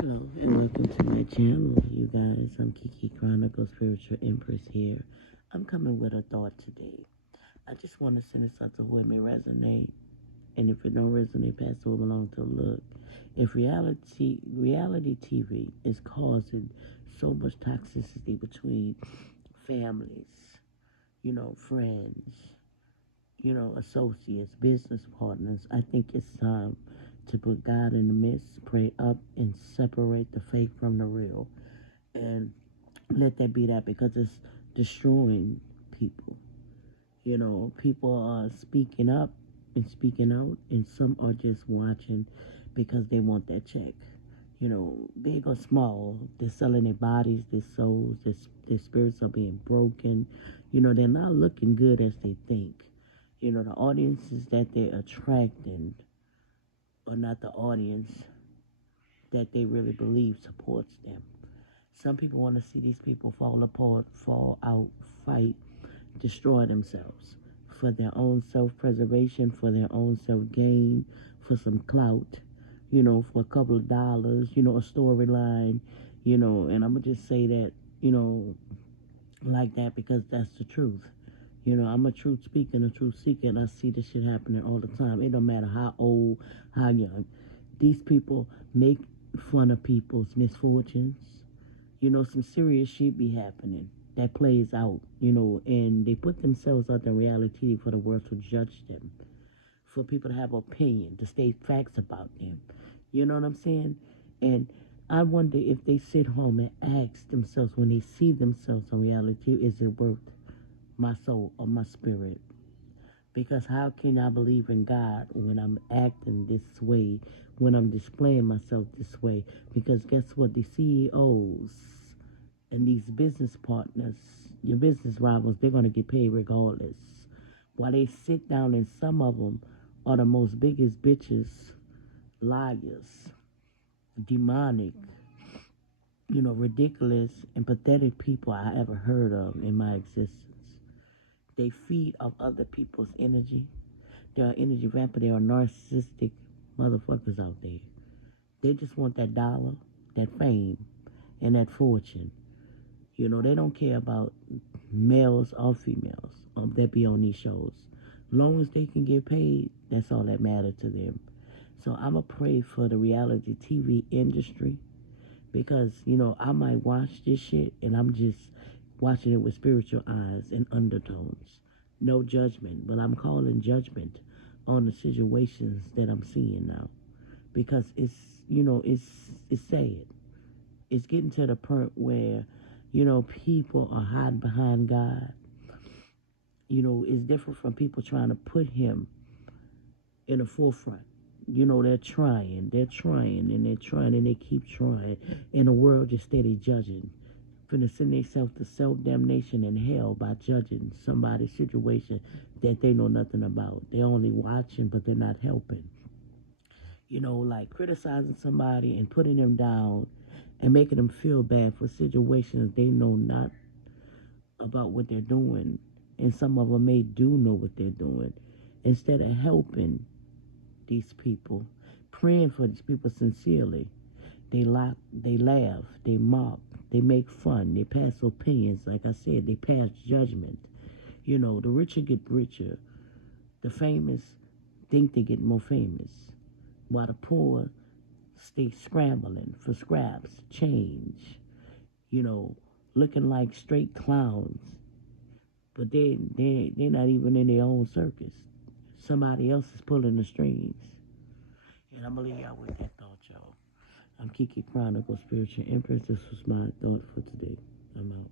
Hello and welcome to my channel, you guys. I'm Kiki Chronicles Spiritual Empress here. I'm coming with a thought today. I just want to send it something who it may resonate, and if it don't resonate, pass it along to look. If reality TV is causing so much toxicity between families, friends, associates, business partners, I think it's time to put God in the midst, pray up, and separate the fake from the real. And let that be that, because it's destroying people. People are speaking up and speaking out, and some are just watching because they want that check. Big or small, they're selling their bodies, their souls, their spirits are being broken. They're not looking good as they think. The audiences that they're attracting are not the audience that they really believe supports them. Some people want to see these people fall apart, fall out, fight, destroy themselves for their own self-preservation, for their own self-gain, for some clout, for a couple of dollars, a storyline, and I'm going to just say that, like that, because that's the truth. I'm a truth speaker and a truth seeker, and I see this shit happening all the time. It don't matter how old, how young. These people make fun of people's misfortunes. Some serious shit be happening that plays out, and they put themselves out in reality for the world to judge them, for people to have opinion, to state facts about them. You know what I'm saying? And I wonder if they sit home and ask themselves, when they see themselves in reality, is it worth my soul or my spirit? Because how can I believe in God when I'm acting this way, when I'm displaying myself this way? Because guess what? The CEOs and these business partners, your business rivals, they're going to get paid regardless. While they sit down, and some of them are the most biggest bitches, liars, demonic, ridiculous and pathetic people I ever heard of in my existence. They feed off other people's energy. They are energy vampire. They are narcissistic motherfuckers out there. They just want that dollar, that fame, and that fortune. They don't care about males or females that be on these shows. Long as they can get paid, that's all that matters to them. So I'ma pray for the reality TV industry, because, I might watch this shit and I'm just watching it with spiritual eyes and undertones. No judgment, but I'm calling judgment on the situations that I'm seeing now. Because it's sad. It's getting to the point where, people are hiding behind God. It's different from people trying to put him in the forefront. They're trying, and they're trying, and they keep trying. And the world just steady judging. Finna send themselves to self-damnation and hell by judging somebody's situation that they know nothing about. They're only watching, but they're not helping. Like criticizing somebody and putting them down and making them feel bad for situations they know not about what they're doing. And some of them may do know what they're doing. Instead of helping these people, praying for these people sincerely, they laugh, they mock, they make fun, they pass opinions. Like I said, they pass judgment. The richer get richer. The famous think they get more famous, while the poor stay scrambling for scraps, change, looking like straight clowns. But they're not even in their own circus. Somebody else is pulling the strings. And I'm going to leave y'all with that thought, y'all. I'm Kiki Chronicles Spiritual Empress. This was my thought for today. I'm out.